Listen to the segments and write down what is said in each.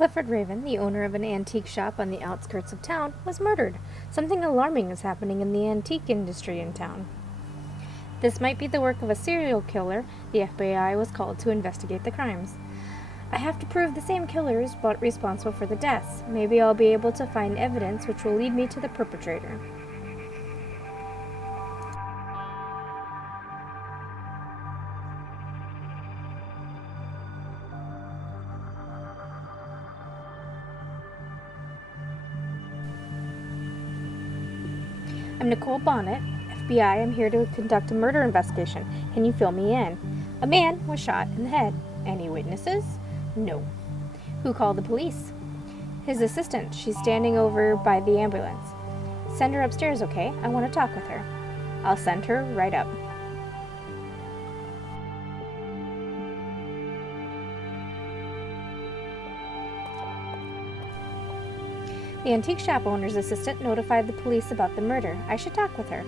Clifford Raven, the owner of an antique shop on the outskirts of town, was murdered. Something alarming is happening in the antique industry in town. This might be the work of a serial killer. The FBI was called to investigate the crimes. I have to prove the same killer is responsible for the deaths. Maybe I'll be able to find evidence which will lead me to the perpetrator. I'm Nicole Bonnet, FBI. I'm here to conduct a murder investigation. Can you fill me in? A man was shot in the head. Any witnesses? No. Who called the police? His assistant. She's standing over by the ambulance. Send her upstairs, okay? I want to talk with her. I'll send her right up. The antique shop owner's assistant notified the police about the murder. I should talk with her.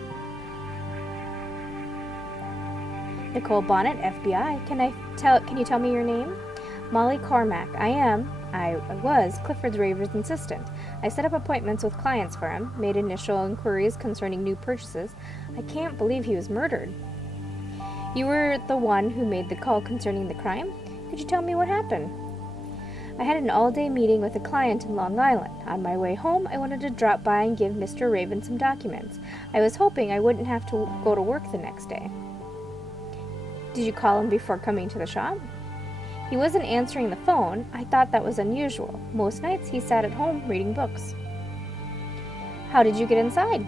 Nicole Bonnet, FBI. Can you tell me your name? Molly Cormack. I was Clifford Raven's assistant. I set up appointments with clients for him, made initial inquiries concerning new purchases. I can't believe he was murdered. You were the one who made the call concerning the crime? Could you tell me what happened? I had an all-day meeting with a client in Long Island. On my way home, I wanted to drop by and give Mr. Raven some documents. I was hoping I wouldn't have to go to work the next day. Did you call him before coming to the shop? He wasn't answering the phone. I thought that was unusual. Most nights he sat at home reading books. How did you get inside?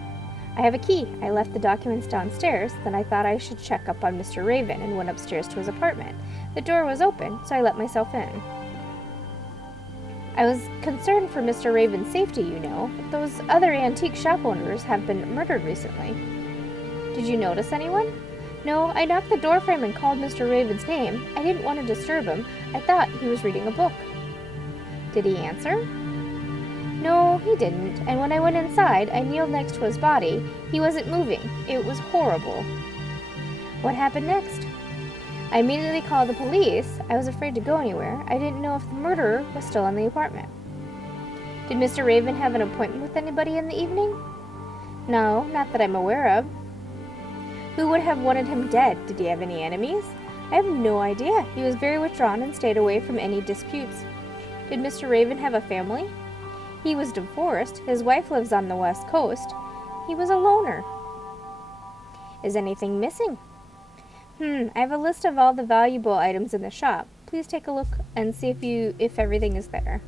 I have a key. I left the documents downstairs, then I thought I should check up on Mr. Raven and went upstairs to his apartment. The door was open, so I let myself in. I was concerned for Mr. Raven's safety, you know. Those other antique shop owners have been murdered recently. Did you notice anyone? No, I knocked the doorframe and called Mr. Raven's name. I didn't want to disturb him. I thought he was reading a book. Did he answer? No, he didn't, and when I went inside, I kneeled next to his body. He wasn't moving. It was horrible. What happened next? I immediately called the police. I was afraid to go anywhere. I didn't know if the murderer was still in the apartment. Did Mr. Raven have an appointment with anybody in the evening? No, not that I'm aware of. Who would have wanted him dead? Did he have any enemies? I have no idea. He was very withdrawn and stayed away from any disputes. Did Mr. Raven have a family? He was divorced. His wife lives on the West Coast. He was a loner. Is anything missing? I have a list of all the valuable items in the shop. Please take a look and see if everything is there.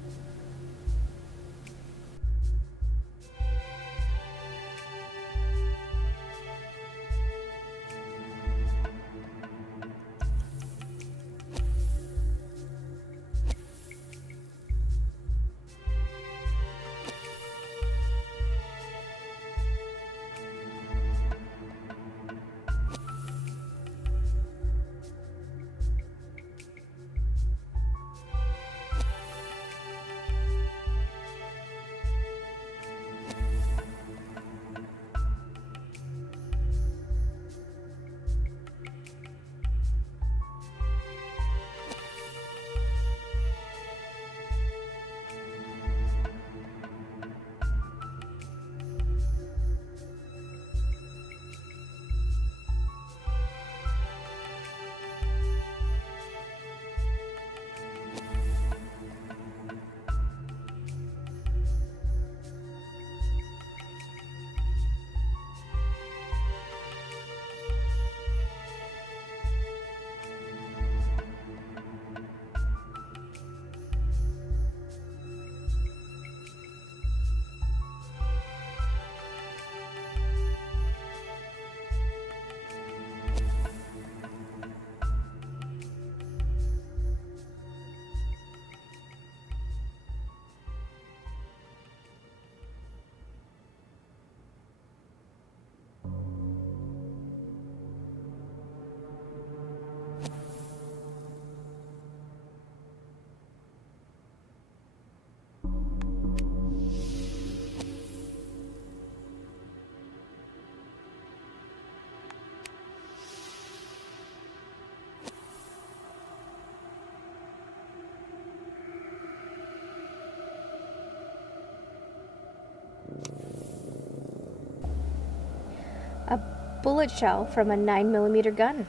A bullet shell from a 9mm gun.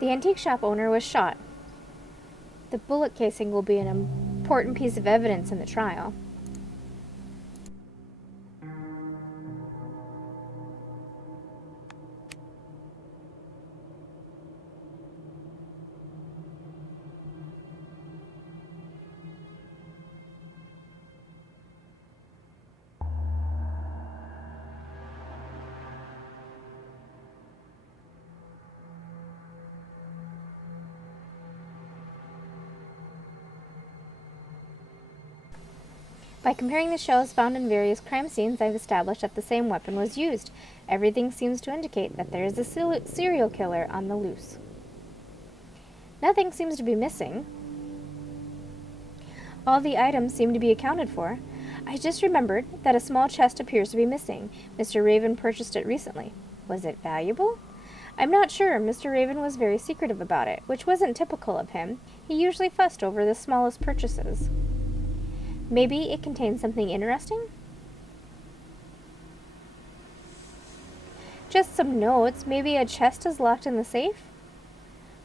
The antique shop owner was shot. The bullet casing will be an important piece of evidence in the trial. By comparing the shells found in various crime scenes, I've established that the same weapon was used. Everything seems to indicate that there is a serial killer on the loose. Nothing seems to be missing. All the items seem to be accounted for. I just remembered that a small chest appears to be missing. Mr. Raven purchased it recently. Was it valuable? I'm not sure. Mr. Raven was very secretive about it, which wasn't typical of him. He usually fussed over the smallest purchases. Maybe it contains something interesting? Just some notes. Maybe a chest is locked in the safe?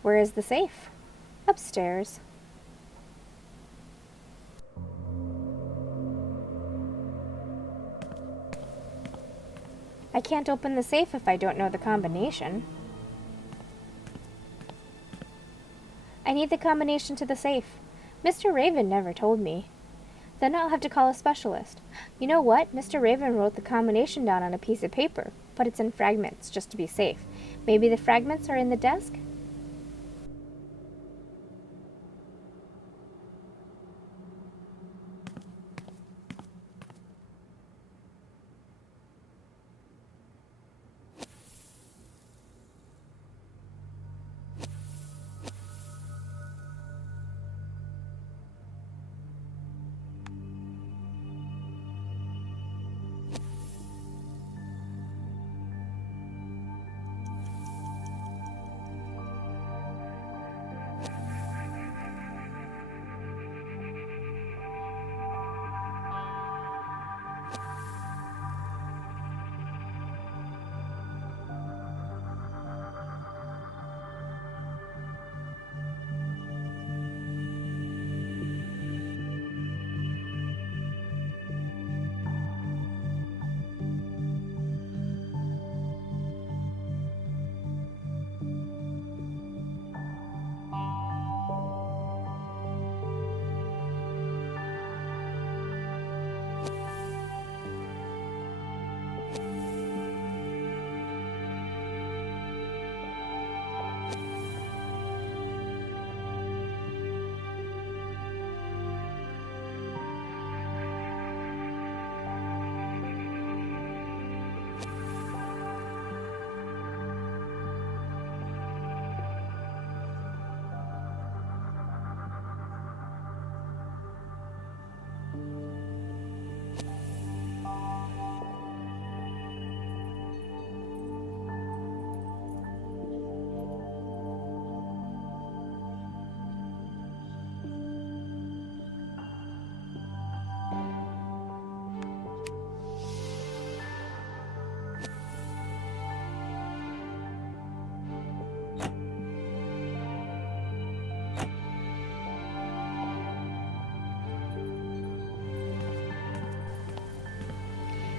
Where is the safe? Upstairs. I can't open the safe if I don't know the combination. I need the combination to the safe. Mr. Raven never told me. Then I'll have to call a specialist. You know what? Mr. Raven wrote the combination down on a piece of paper, but it's in fragments, just to be safe. Maybe the fragments are in the desk?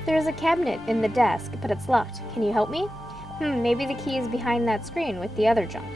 There is a cabinet in the desk, but it's locked. Can you help me? Maybe the key is behind that screen with the other junk.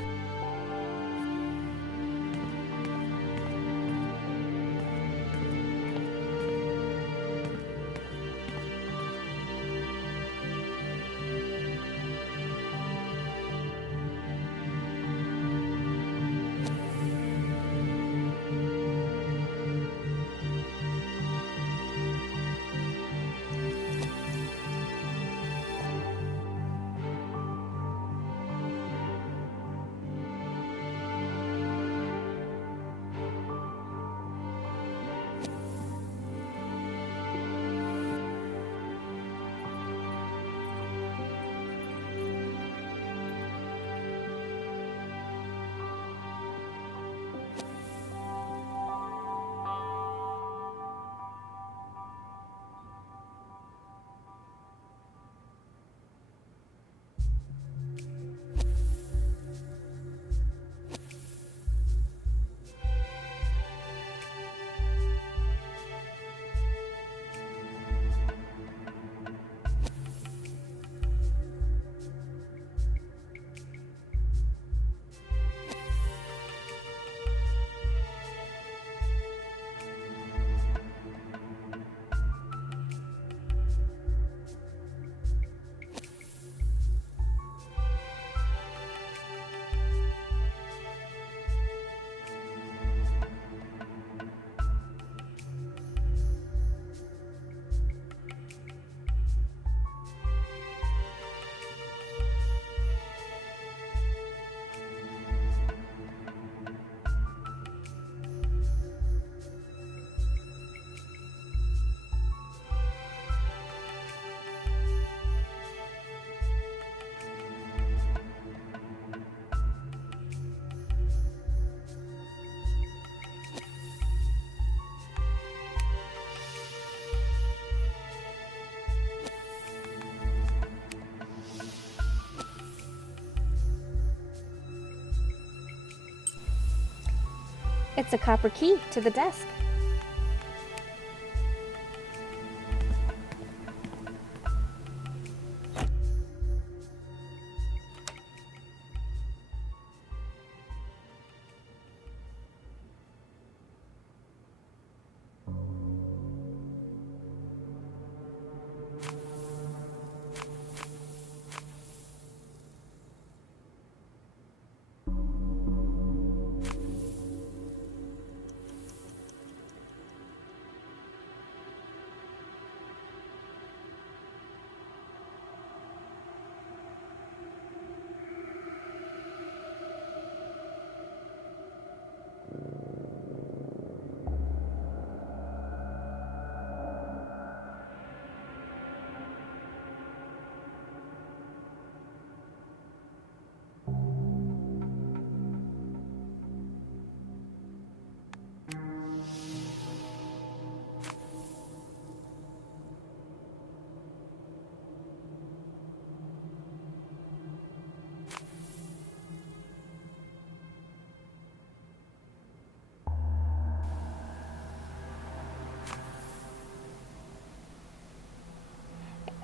It's a copper key to the desk.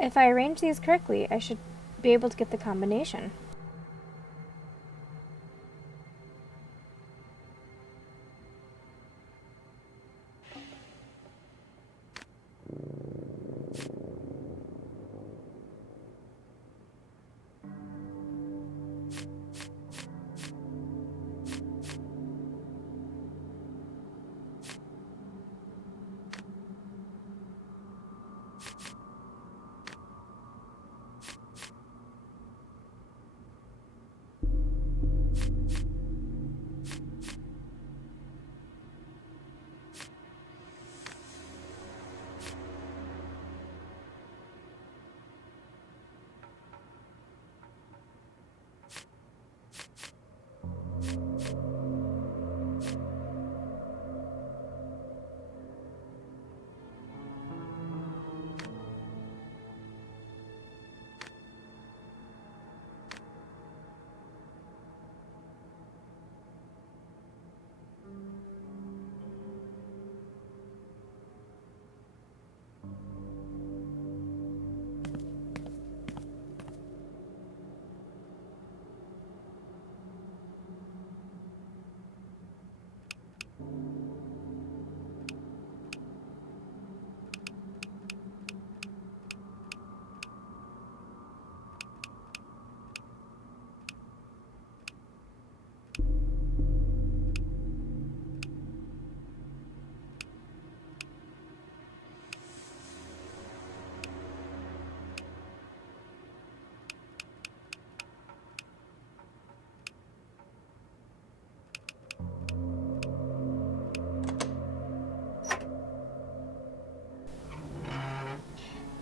If I arrange these correctly, I should be able to get the combination.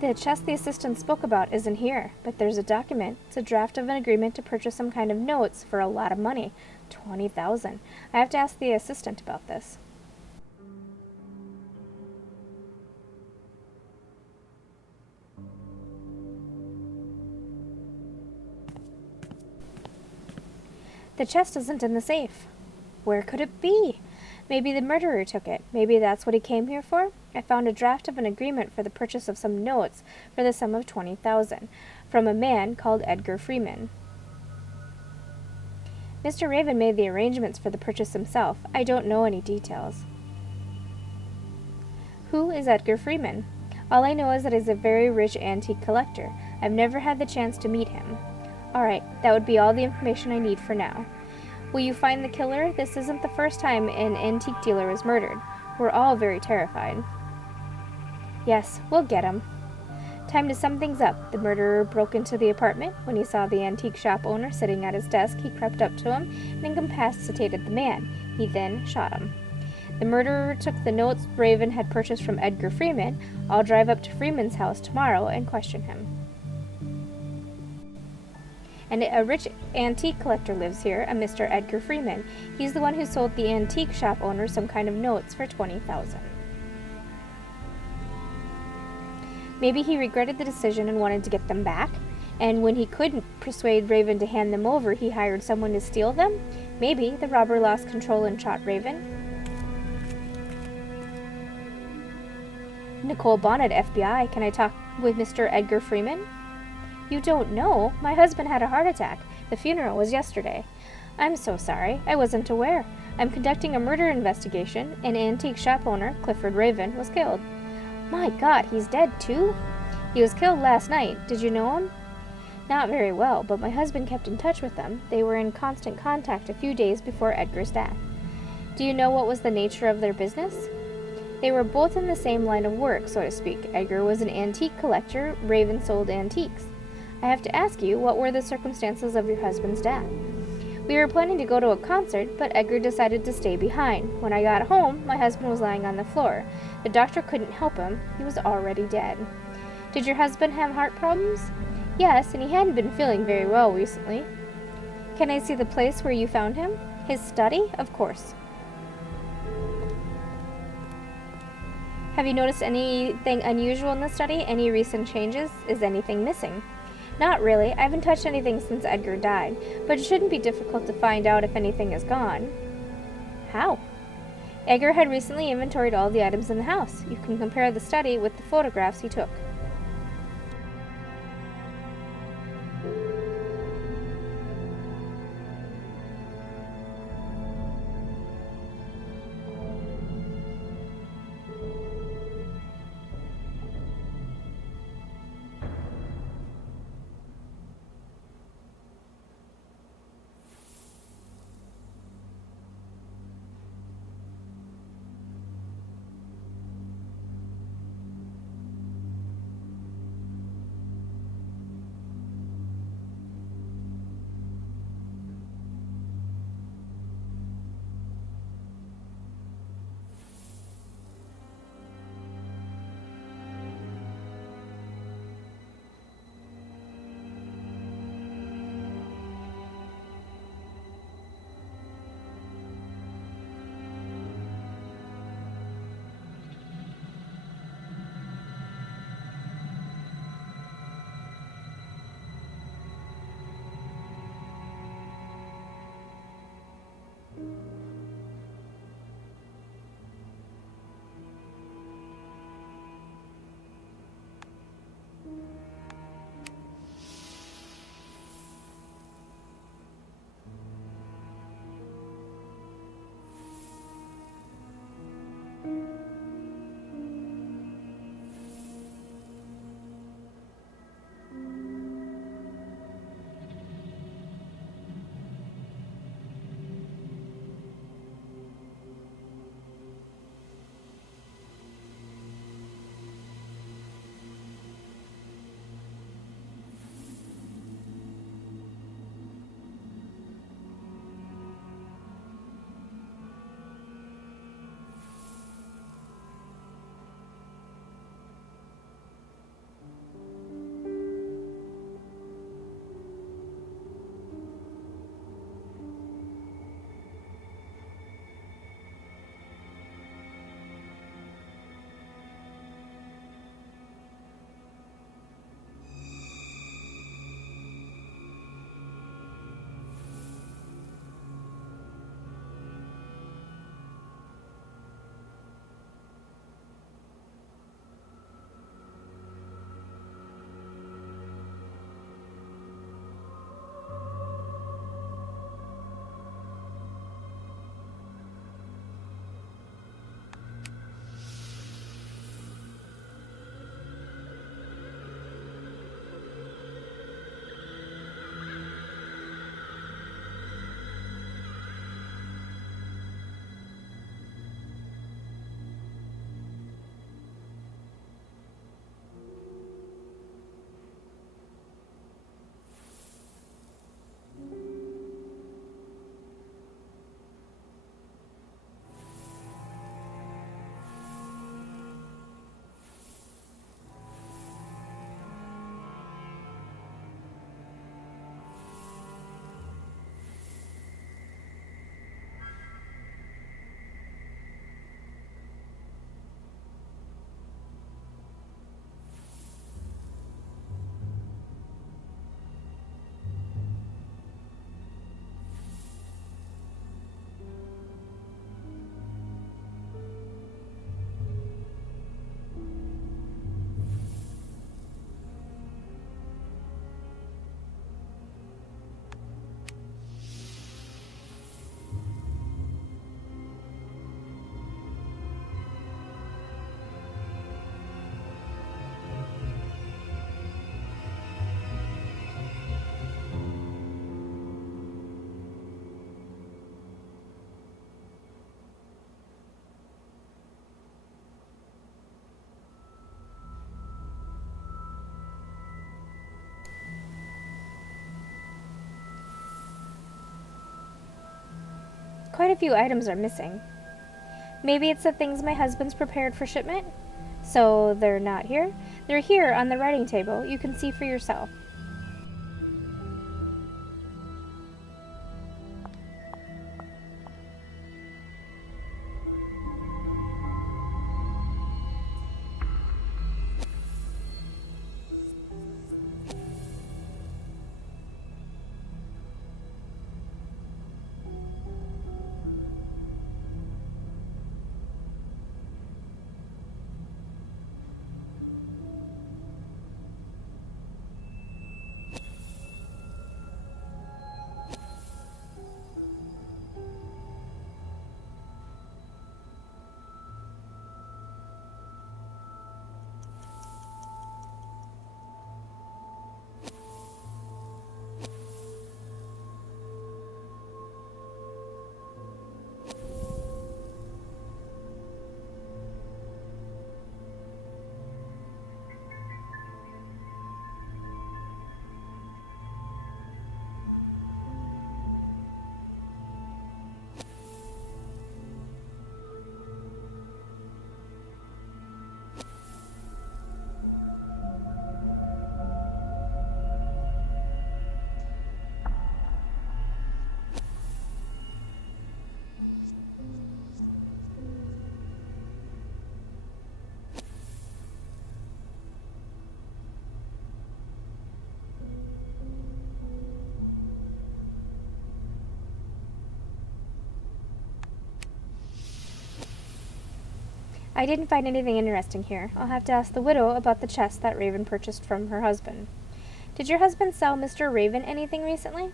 The chest the assistant spoke about isn't here, but there's a document. It's a draft of an agreement to purchase some kind of notes for a lot of money. 20,000. I have to ask the assistant about this. The chest isn't in the safe. Where could it be? Maybe the murderer took it. Maybe that's what he came here for? I found a draft of an agreement for the purchase of some notes for the sum of 20,000 from a man called Edgar Freeman. Mr. Raven made the arrangements for the purchase himself. I don't know any details. Who is Edgar Freeman? All I know is that he's a very rich antique collector. I've never had the chance to meet him. All right, that would be all the information I need for now. Will you find the killer? This isn't the first time an antique dealer was murdered. We're all very terrified. Yes, we'll get him. Time to sum things up. The murderer broke into the apartment. When he saw the antique shop owner sitting at his desk, he crept up to him and incapacitated the man. He then shot him. The murderer took the notes Raven had purchased from Edgar Freeman. I'll drive up to Freeman's house tomorrow and question him. And a rich antique collector lives here, a Mr. Edgar Freeman. He's the one who sold the antique shop owner some kind of notes for 20,000. Maybe he regretted the decision and wanted to get them back, and when he couldn't persuade Raven to hand them over, he hired someone to steal them? Maybe the robber lost control and shot Raven? Nicole Bonnet, FBI. Can I talk with Mr. Edgar Freeman? You don't know? My husband had a heart attack. The funeral was yesterday. I'm so sorry. I wasn't aware. I'm conducting a murder investigation. An antique shop owner, Clifford Raven, was killed. My God, he's dead too? He was killed last night. Did you know him? Not very well, but my husband kept in touch with them. They were in constant contact a few days before Edgar's death. Do you know what was the nature of their business? They were both in the same line of work, so to speak. Edgar was an antique collector. Raven sold antiques. I have to ask you, what were the circumstances of your husband's death? We were planning to go to a concert, but Edgar decided to stay behind. When I got home, my husband was lying on the floor. The doctor couldn't help him. He was already dead. Did your husband have heart problems? Yes, and he hadn't been feeling very well recently. Can I see the place where you found him? His study? Of course. Have you noticed anything unusual in the study? Any recent changes? Is anything missing? Not really. I haven't touched anything since Edgar died, but it shouldn't be difficult to find out if anything is gone. How? Edgar had recently inventoried all the items in the house. You can compare the study with the photographs he took. Quite a few items are missing. Maybe it's the things my husband's prepared for shipment? So they're not here? They're here on the writing table. You can see for yourself. I didn't find anything interesting here. I'll have to ask the widow about the chest that Raven purchased from her husband. Did your husband sell Mr. Raven anything recently?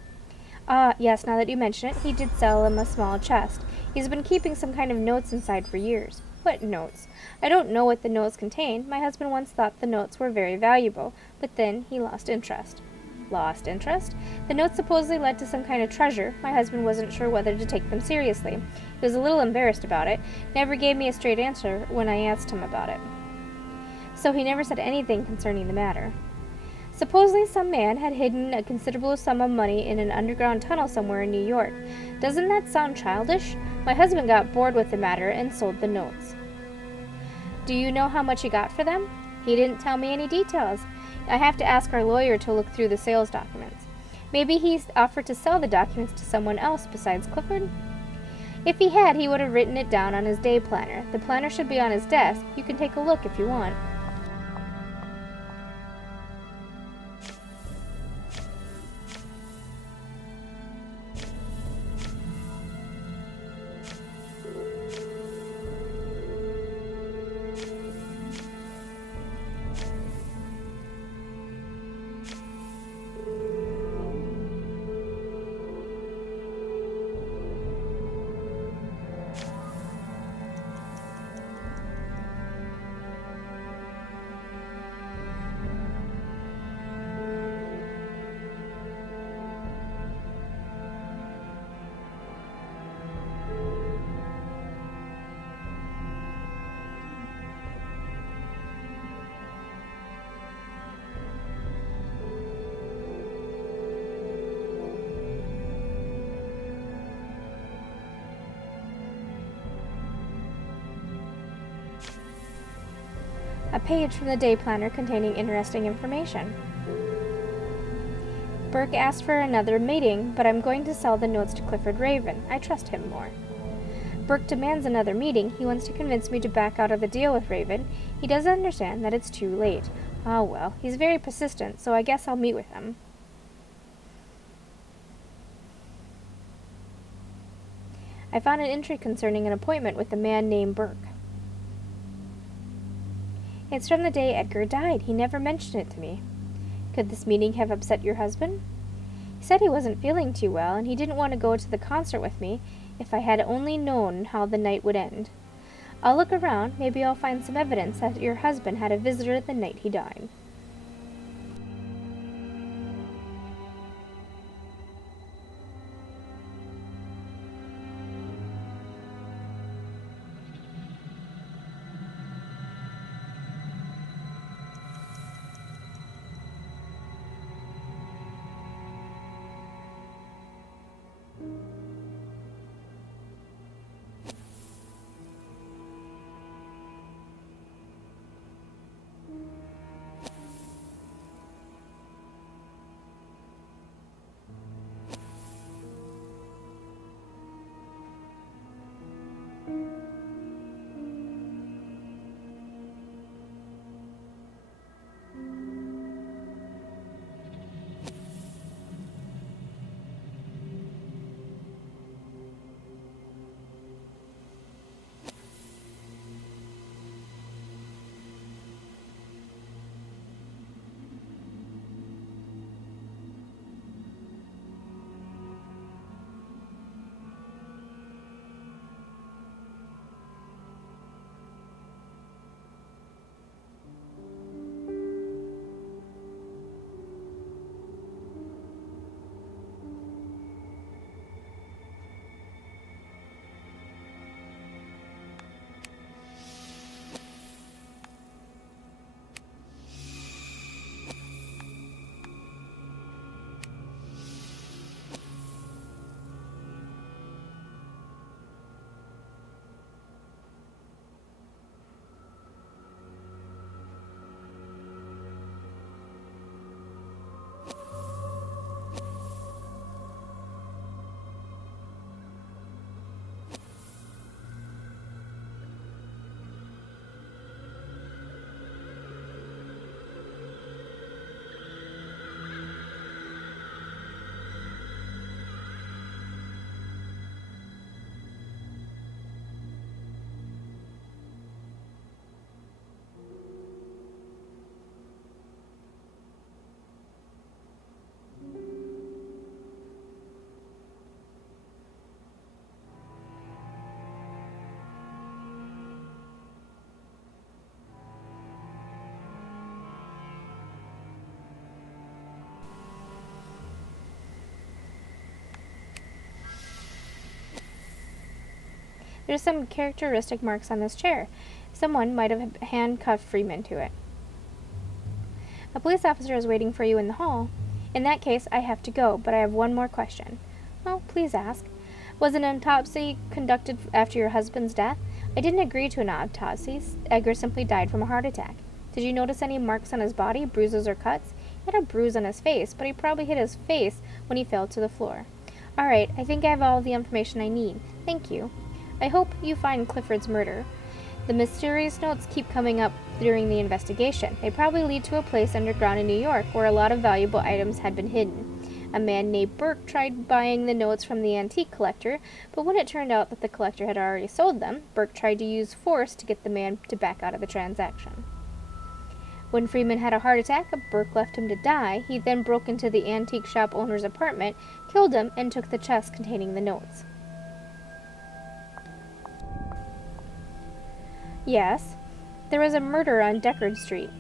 Yes, now that you mention it, he did sell him a small chest. He's been keeping some kind of notes inside for years. What notes? I don't know what the notes contain. My husband once thought the notes were very valuable, but then he lost interest. Lost interest? The notes supposedly led to some kind of treasure. My husband wasn't sure whether to take them seriously. He was a little embarrassed about it, never gave me a straight answer when I asked him about it. So he never said anything concerning the matter. Supposedly some man had hidden a considerable sum of money in an underground tunnel somewhere in New York. Doesn't that sound childish? My husband got bored with the matter and sold the notes. Do you know how much he got for them? He didn't tell me any details. I have to ask our lawyer to look through the sales documents. Maybe he's offered to sell the documents to someone else besides Clifford? If he had, he would have written it down on his day planner. The planner should be on his desk. You can take a look if you want. A page from the day planner containing interesting information. Burke asked for another meeting, but I'm going to sell the notes to Clifford Raven. I trust him more. Burke demands another meeting. He wants to convince me to back out of the deal with Raven. He doesn't understand that it's too late. Oh well, he's very persistent, so I guess I'll meet with him. I found an entry concerning an appointment with a man named Burke. It's from the day Edgar died. He never mentioned it to me. Could this meeting have upset your husband? He said he wasn't feeling too well, and he didn't want to go to the concert with me. If I had only known how the night would end. I'll look around. Maybe I'll find some evidence that your husband had a visitor the night he died. There's some characteristic marks on this chair. Someone might have handcuffed Freeman to it. A police officer is waiting for you in the hall. In that case, I have to go, but I have one more question. Oh, please ask. Was an autopsy conducted after your husband's death? I didn't agree to an autopsy. Edgar simply died from a heart attack. Did you notice any marks on his body, bruises or cuts? He had a bruise on his face, but he probably hit his face when he fell to the floor. All right, I think I have all the information I need. Thank you. I hope you find Clifford's murder. The mysterious notes keep coming up during the investigation. They probably lead to a place underground in New York where a lot of valuable items had been hidden. A man named Burke tried buying the notes from the antique collector, but when it turned out that the collector had already sold them, Burke tried to use force to get the man to back out of the transaction. When Freeman had a heart attack, Burke left him to die. He then broke into the antique shop owner's apartment, killed him, and took the chest containing the notes. Yes, there was a murder on Deckard Street.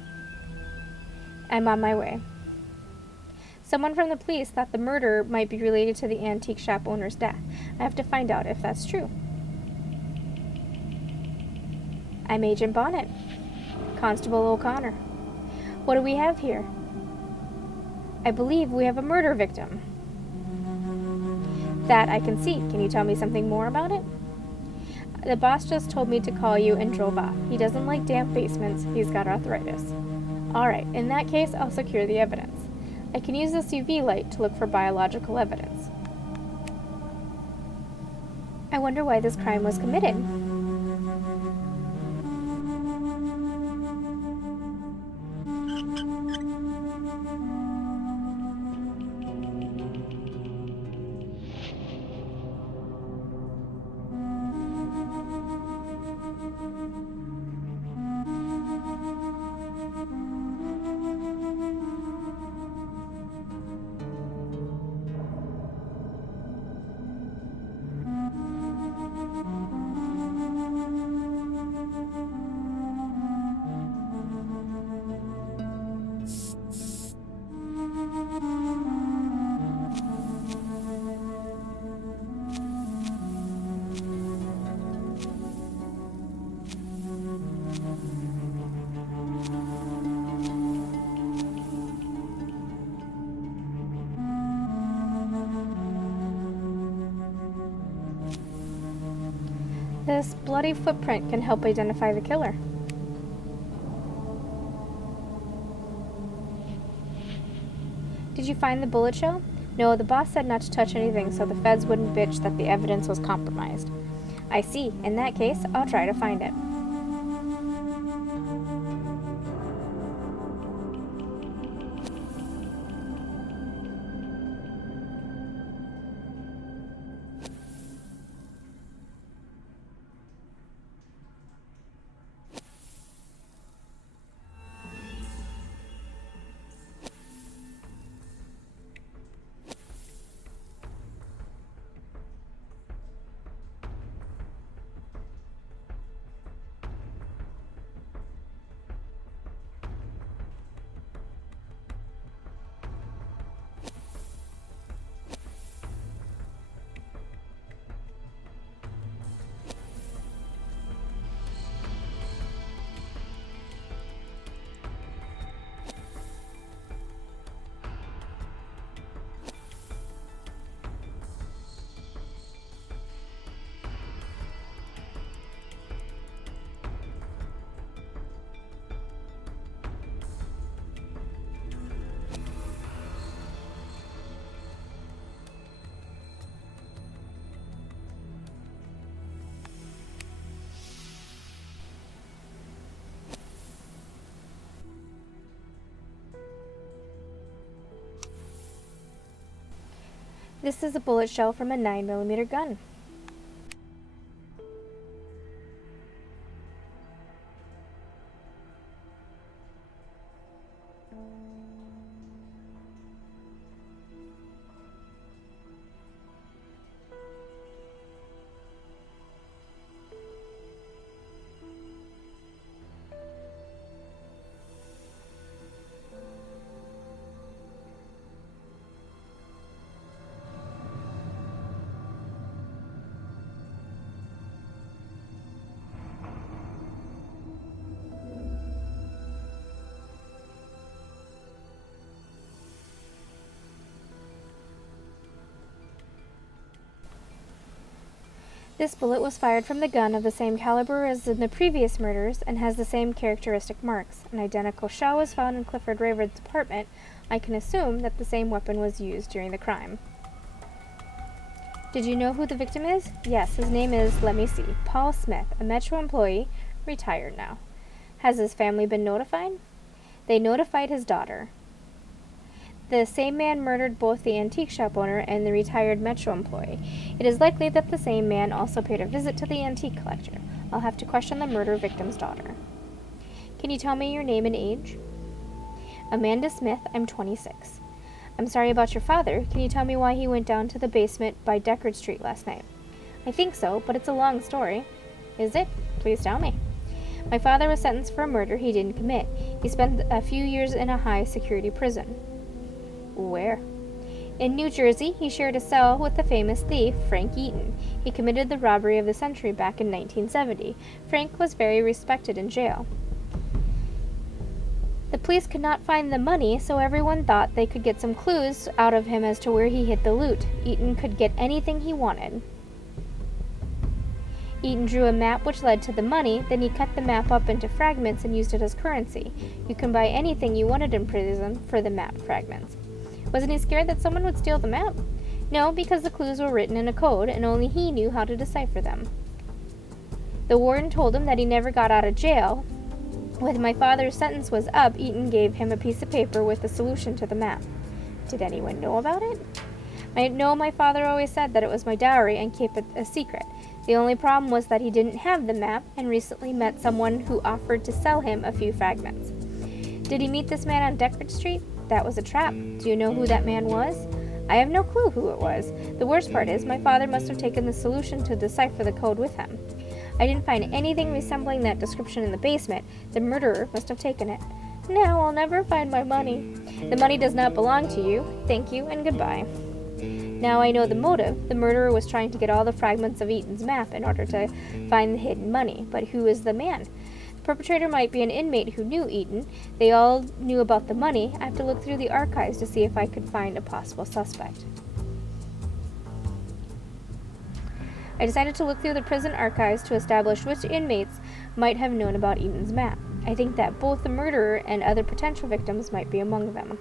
I'm on my way. Someone from the police thought the murder might be related to the antique shop owner's death. I have to find out if that's true. I'm Agent Bonnet. Constable O'Connor. What do we have here? I believe we have a murder victim. That I can see. Can you tell me something more about it? The boss just told me to call you and drove off. He doesn't like damp basements. He's got arthritis. All right, in that case, I'll secure the evidence. I can use this UV light to look for biological evidence. I wonder why this crime was committed. This bloody footprint can help identify the killer. Did you find the bullet shell? No, the boss said not to touch anything so the feds wouldn't bitch that the evidence was compromised. I see. In that case, I'll try to find it. This is a bullet shell from a 9mm gun. This bullet was fired from the gun of the same caliber as in the previous murders and has the same characteristic marks. An identical shell was found in Clifford Raven's apartment. I can assume that the same weapon was used during the crime. Did you know who the victim is? Yes, his name is, let me see, Paul Smith, a Metro employee, retired now. Has his family been notified? They notified his daughter. The same man murdered both the antique shop owner and the retired Metro employee. It is likely that the same man also paid a visit to the antique collector. I'll have to question the murder victim's daughter. Can you tell me your name and age? Amanda Smith, I'm 26. I'm sorry about your father. Can you tell me why he went down to the basement by Deckard Street last night? I think so, but it's a long story. Is it? Please tell me. My father was sentenced for a murder he didn't commit. He spent a few years in a high-security prison. Where? In New Jersey, he shared a cell with the famous thief, Frank Eaton. He committed the robbery of the century back in 1970. Frank was very respected in jail. The police could not find the money, so everyone thought they could get some clues out of him as to where he hid the loot. Eaton could get anything he wanted. Eaton drew a map which led to the money, then he cut the map up into fragments and used it as currency. You can buy anything you wanted in prison for the map fragments. Wasn't he scared that someone would steal the map? No, because the clues were written in a code, and only he knew how to decipher them. The warden told him that he never got out of jail. When my father's sentence was up, Eaton gave him a piece of paper with the solution to the map. Did anyone know about it? My father always said that it was my dowry and kept it a secret. The only problem was that he didn't have the map and recently met someone who offered to sell him a few fragments. Did he meet this man on Deckard Street? That was a trap. Do you know who that man was? I have no clue who it was. The worst part is my father must have taken the solution to decipher the code with him. I didn't find anything resembling that description in the basement. The murderer must have taken it. Now I'll never find my money. The money does not belong to you. Thank you and goodbye. Now I know the motive. The murderer was trying to get all the fragments of Eaton's map in order to find the hidden money. But who is the man? The perpetrator might be an inmate who knew Eaton. They all knew about the money. I have to look through the archives to see if I could find a possible suspect. I decided to look through the prison archives to establish which inmates might have known about Eaton's map. I think that both the murderer and other potential victims might be among them.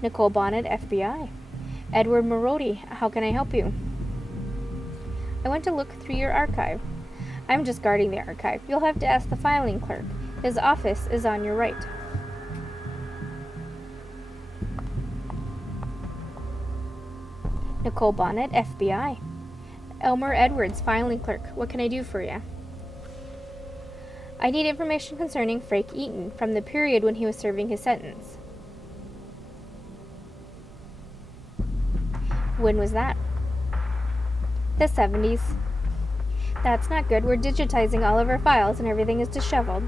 Nicole Bonnet, FBI. Edward Marodi, how can I help you? I went to look through your archive. I'm just guarding the archive. You'll have to ask the filing clerk. His office is on your right. Nicole Bonnet, FBI. Elmer Edwards, filing clerk. What can I do for you? I need information concerning Frank Eaton from the period when he was serving his sentence. When was that? The 70s. That's not good. We're digitizing all of our files and everything is disheveled.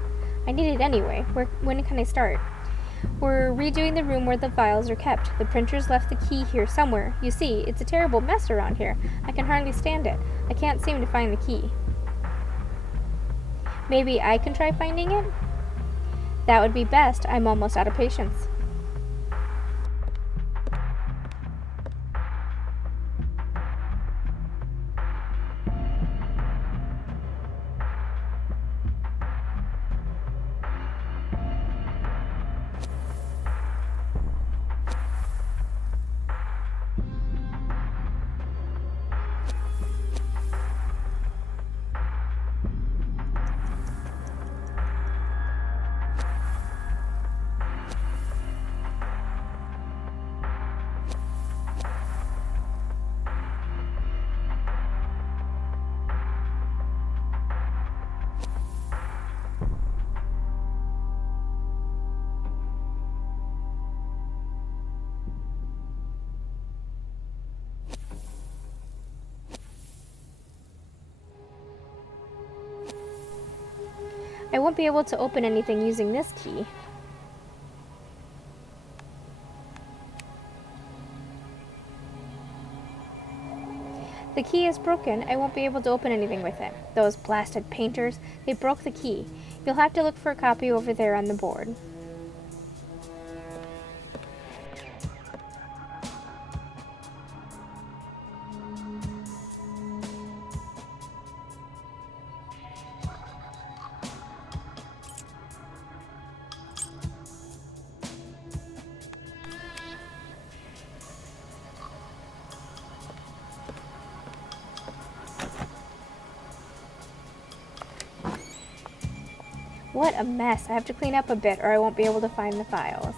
I need it anyway. When can I start? We're redoing the room where the files are kept. The printer's left the key here somewhere. You see, it's a terrible mess around here. I can hardly stand it. I can't seem to find the key. Maybe I can try finding it? That would be best. I'm almost out of patience. I won't be able to open anything using this key. The key is broken. I won't be able to open anything with it. Those blasted painters, they broke the key. You'll have to look for a copy over there on the board. What a mess. I have to clean up a bit or I won't be able to find the files.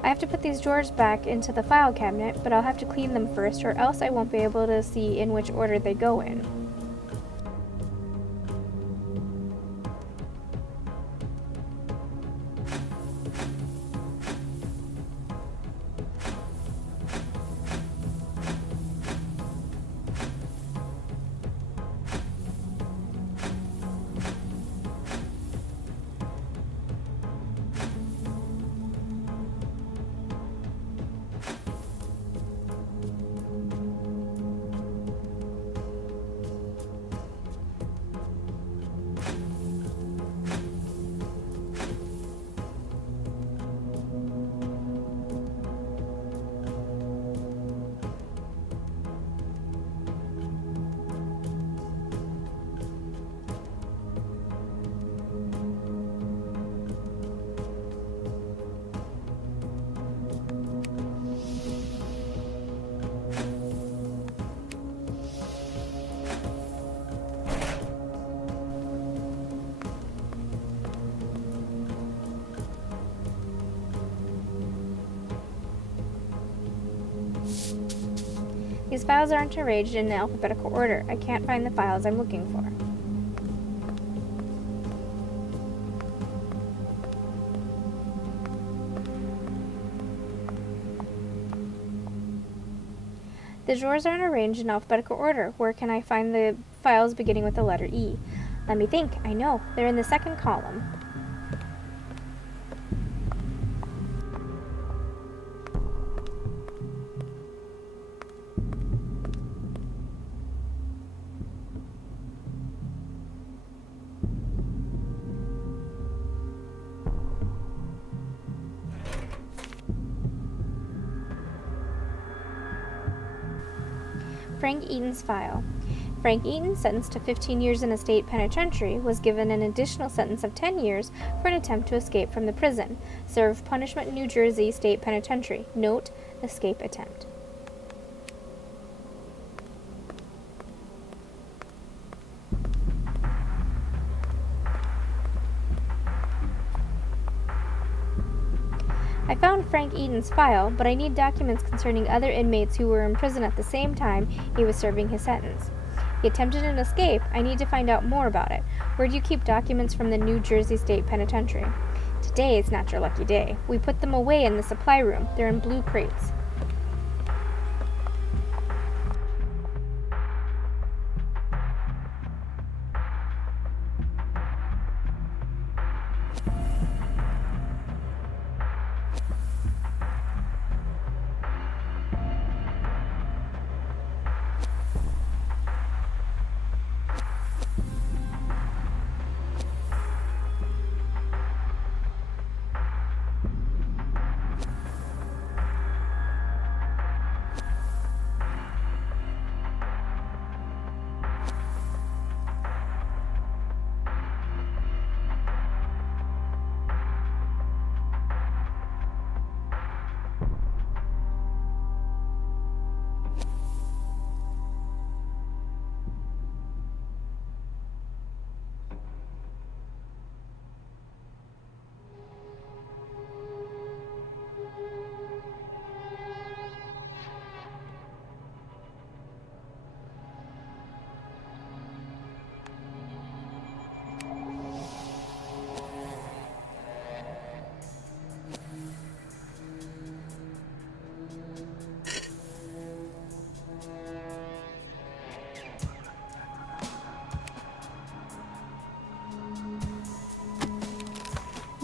I have to put these drawers back into the file cabinet, but I'll have to clean them first or else I won't be able to see in which order they go in. These files aren't arranged in alphabetical order. I can't find the files I'm looking for. The drawers aren't arranged in alphabetical order. Where can I find the files beginning with the letter E? Let me think. I know. They're in the second column. Frank Eaton's file. Frank Eaton, sentenced to 15 years in a state penitentiary, was given an additional sentence of 10 years for an attempt to escape from the prison. Served punishment in New Jersey State Penitentiary. Note: escape attempt. I found Frank Eaton's file, but I need documents concerning other inmates who were in prison at the same time he was serving his sentence. He attempted an escape. I need to find out more about it. Where do you keep documents from the New Jersey State Penitentiary? Today is not your lucky day. We put them away in the supply room. They're in blue crates.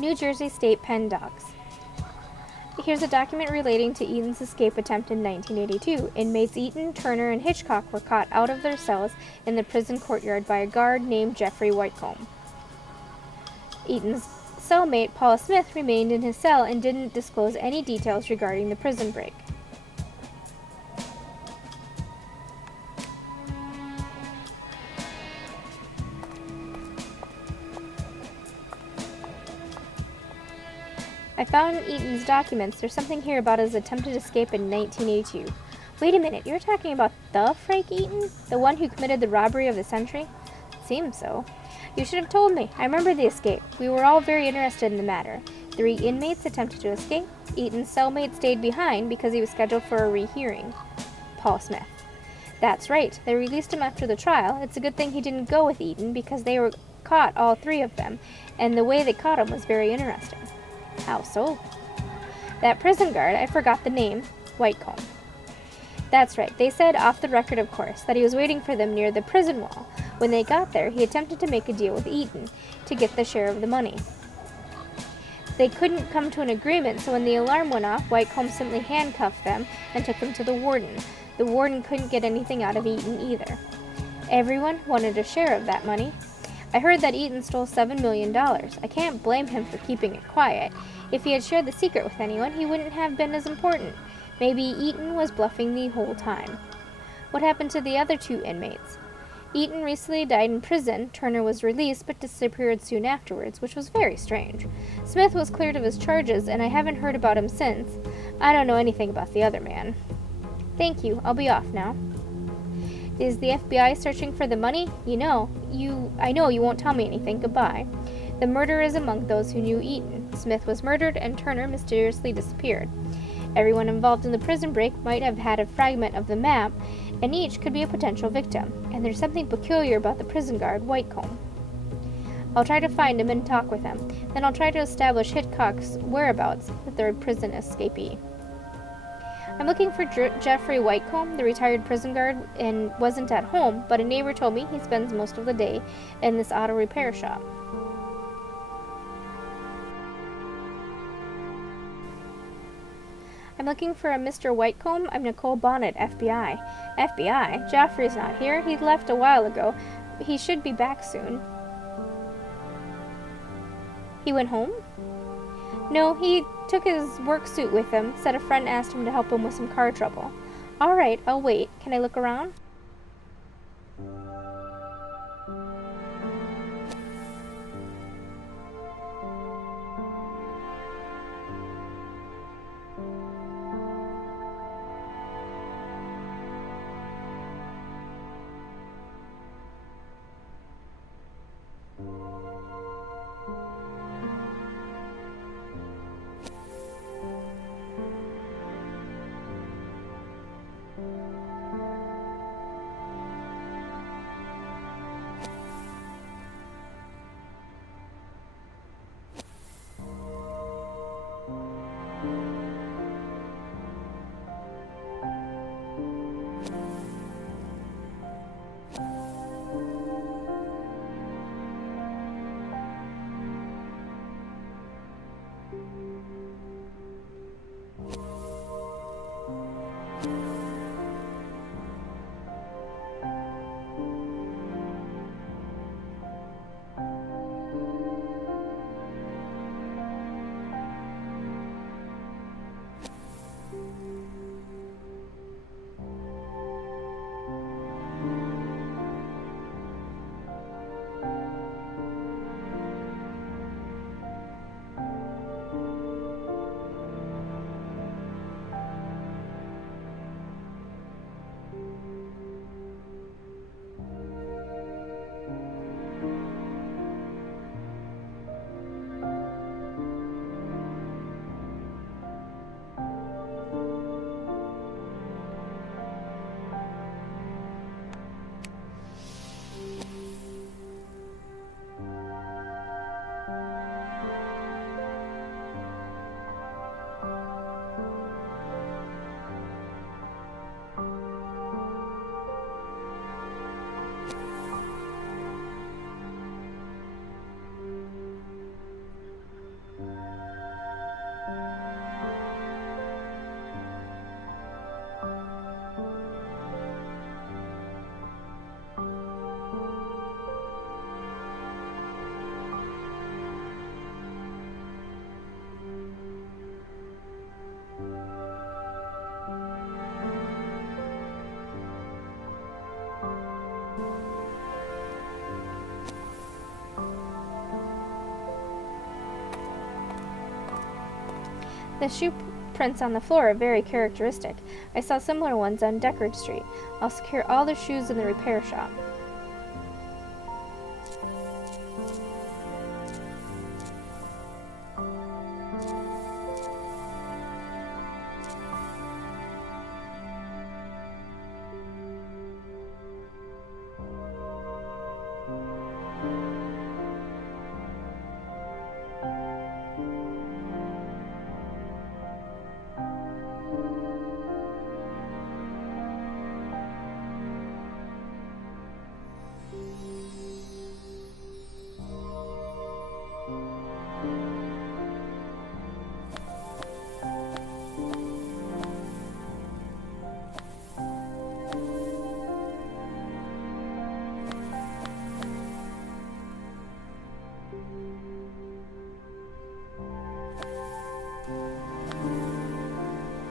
New Jersey State Pen Docs. Here's a document relating to Eaton's escape attempt in 1982. Inmates Eaton, Turner, and Hitchcock were caught out of their cells in the prison courtyard by a guard named Jeffrey Whitcomb. Eaton's cellmate, Paul Smith, remained in his cell and didn't disclose any details regarding the prison break. I found Eaton's documents. There's something here about his attempted escape in 1982. Wait a minute, you're talking about the Frank Eaton? The one who committed the robbery of the century? Seems so. You should have told me. I remember the escape. We were all very interested in the matter. 3 inmates attempted to escape. Eaton's cellmate stayed behind because he was scheduled for a rehearing. Paul Smith. That's right. They released him after the trial. It's a good thing he didn't go with Eaton because they were caught, all 3 of them, and the way they caught him was very interesting. How so? That prison guard, I forgot the name, Whitcomb. That's right, they said, off the record of course, that he was waiting for them near the prison wall. When they got there, he attempted to make a deal with Eaton to get the share of the money. They couldn't come to an agreement, so when the alarm went off, Whitcomb simply handcuffed them and took them to the warden. The warden couldn't get anything out of Eaton either. Everyone wanted a share of that money. I heard that Eaton stole $7 million. I can't blame him for keeping it quiet. If he had shared the secret with anyone, he wouldn't have been as important. Maybe Eaton was bluffing the whole time. What happened to the other 2 inmates? Eaton recently died in prison. Turner was released but disappeared soon afterwards, which was very strange. Smith was cleared of his charges, and I haven't heard about him since. I don't know anything about the other man. Thank you. I'll be off now. Is the FBI searching for the money? I know you won't tell me anything. Goodbye. The murderer is among those who knew Eaton. Smith was murdered and Turner mysteriously disappeared. Everyone involved in the prison break might have had a fragment of the map, and each could be a potential victim. And there's something peculiar about the prison guard, Whitcomb. I'll try to find him and talk with him. Then I'll try to establish Hitchcock's whereabouts, the 3rd prison escapee. I'm looking for Jeffrey Whitcomb, the retired prison guard, and wasn't at home, but a neighbor told me he spends most of the day in this auto repair shop. I'm looking for a Mr. Whitcomb. I'm Nicole Bonnet, FBI. FBI? Joffrey's not here. He left a while ago. He should be back soon. He went home? No, he took his work suit with him, said a friend asked him to help him with some car trouble. All right, I'll wait. Can I look around? The shoe prints on the floor are very characteristic. I saw similar ones on Deckard Street. I'll secure all the shoes in the repair shop.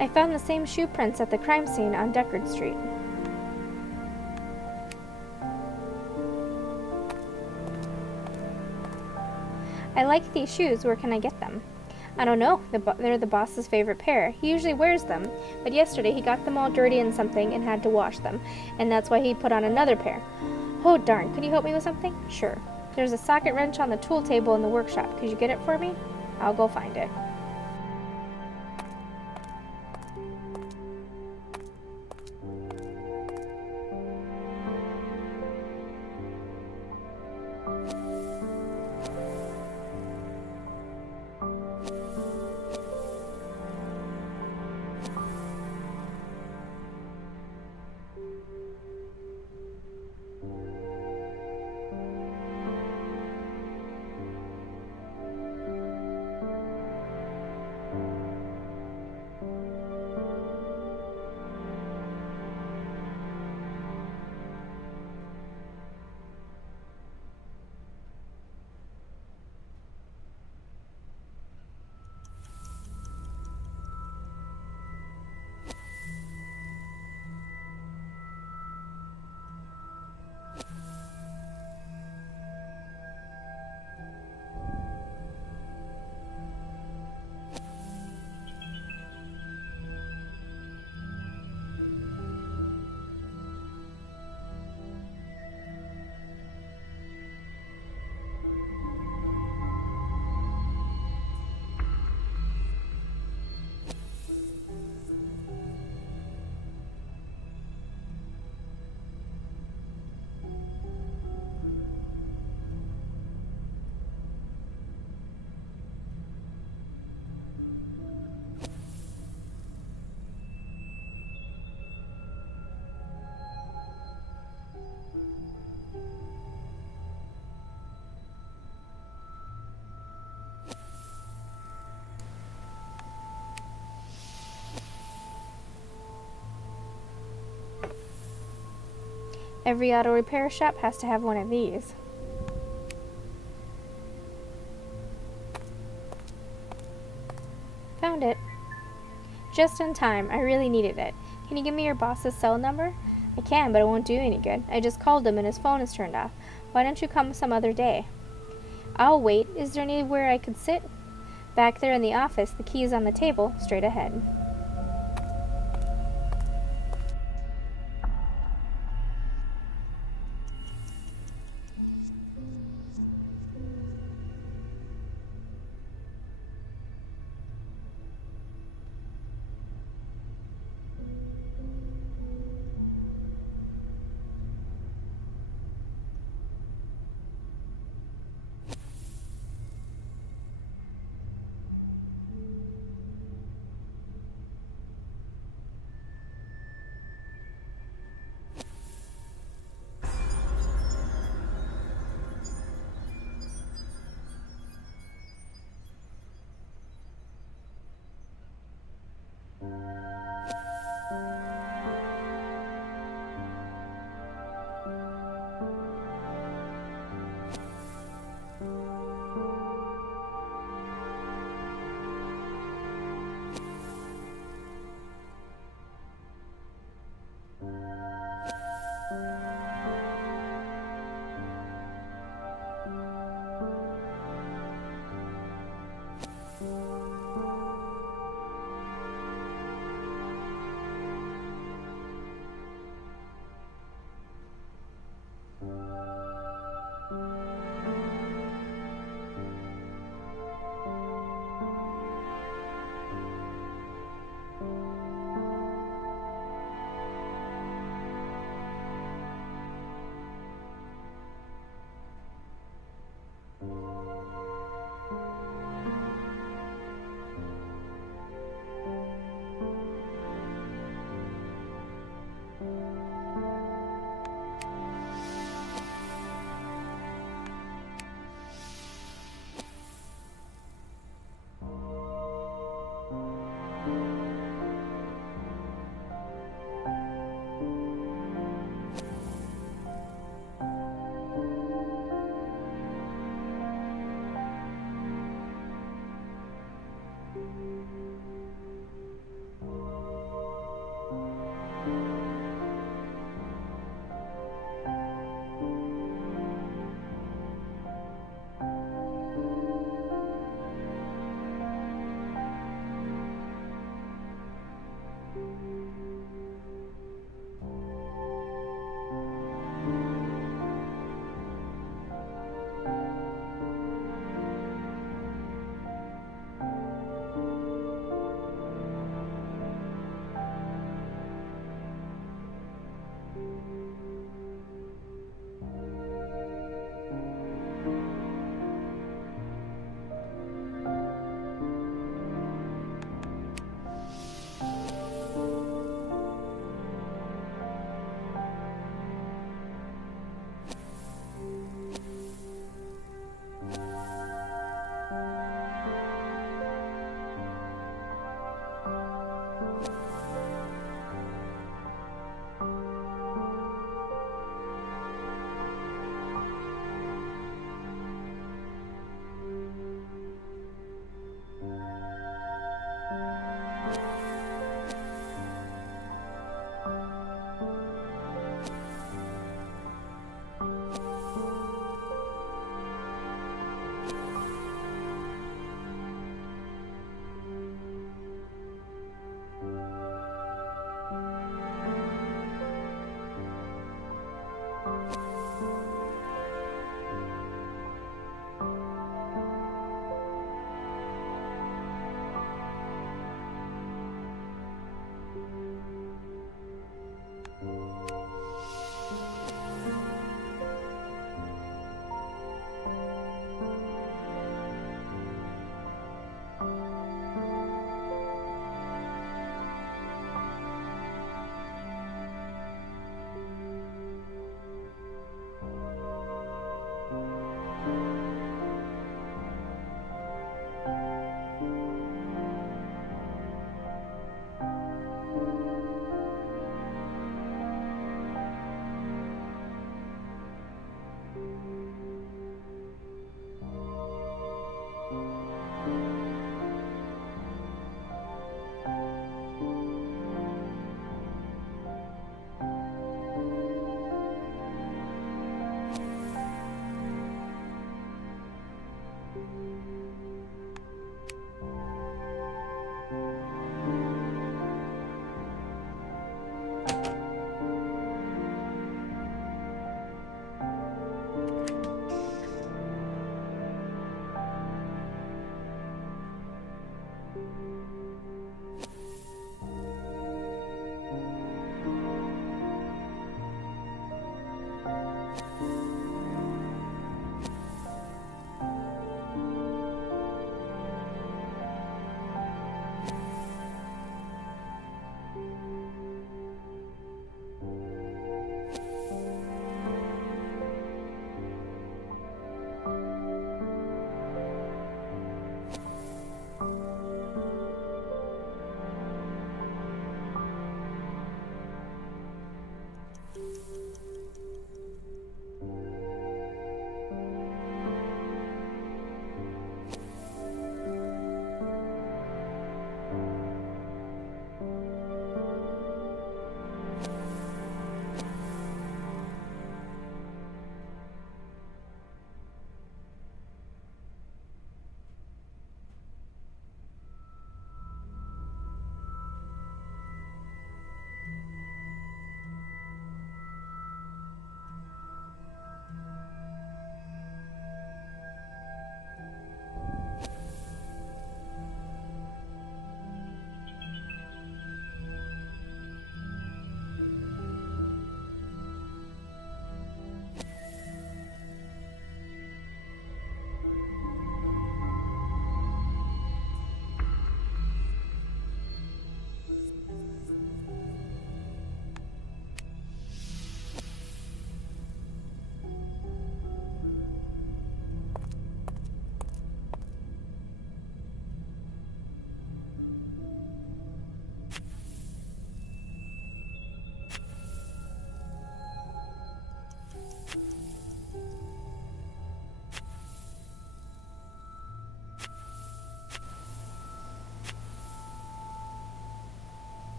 I found the same shoe prints at the crime scene on Deckard Street. I like these shoes. Where can I get them? I don't know. They're the boss's favorite pair. He usually wears them, but yesterday he got them all dirty and something and had to wash them, and that's why he put on another pair. Oh, darn. Could you help me with something? Sure. There's a socket wrench on the tool table in the workshop. Could you get it for me? I'll go find it. Every auto repair shop has to have one of these. Found it. Just in time. I really needed it. Can you give me your boss's cell number? I can, but it won't do any good. I just called him and his phone is turned off. Why don't you come some other day? I'll wait. Is there anywhere I could sit? Back there in the office. The key is on the table, straight ahead.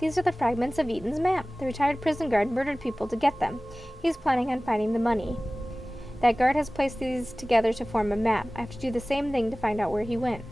These are the fragments of Eaton's map. The retired prison guard murdered people to get them. He's planning on finding the money. That guard has placed these together to form a map. I have to do the same thing to find out where he went.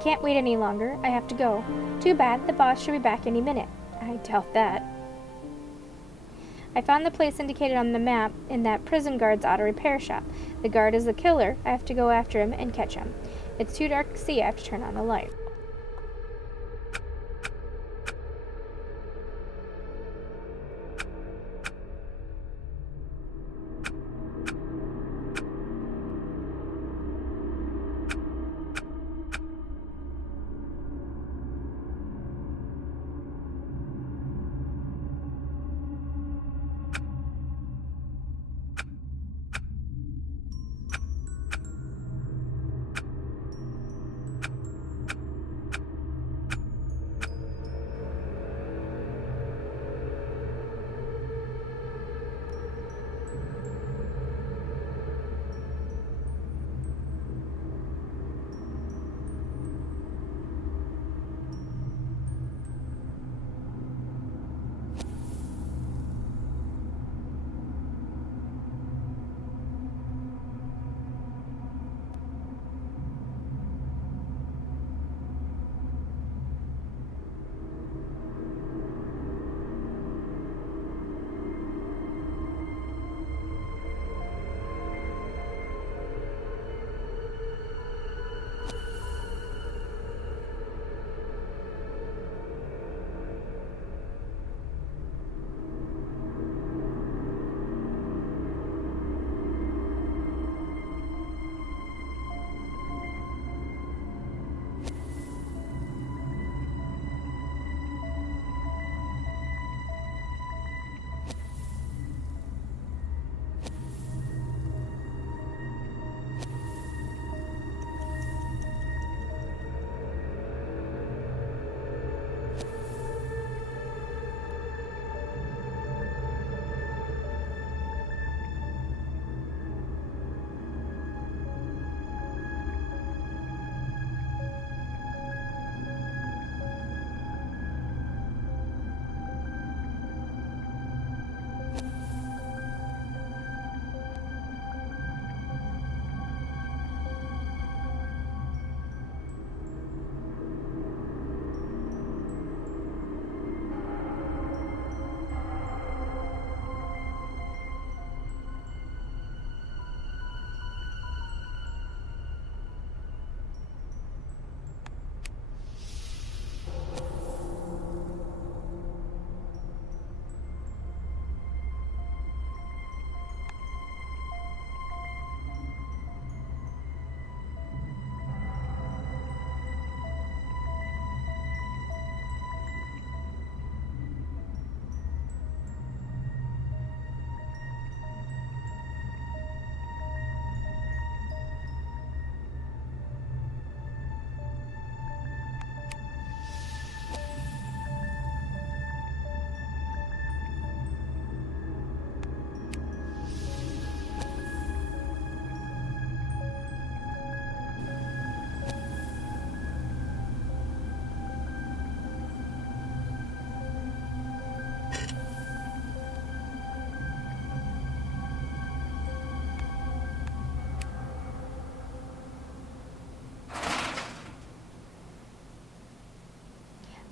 can't wait any longer. I have to go. Too bad. The boss should be back any minute. I doubt that. I found the place indicated on the map in that prison guard's auto repair shop. The guard is the killer. I have to go after him and catch him. It's too dark to see. I have to turn on the light.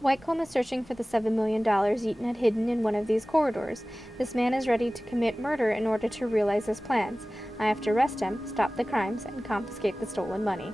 Whitecomb is searching for the $7 million Eaton had hidden in one of these corridors. This man is ready to commit murder in order to realize his plans. I have to arrest him, stop the crimes, and confiscate the stolen money.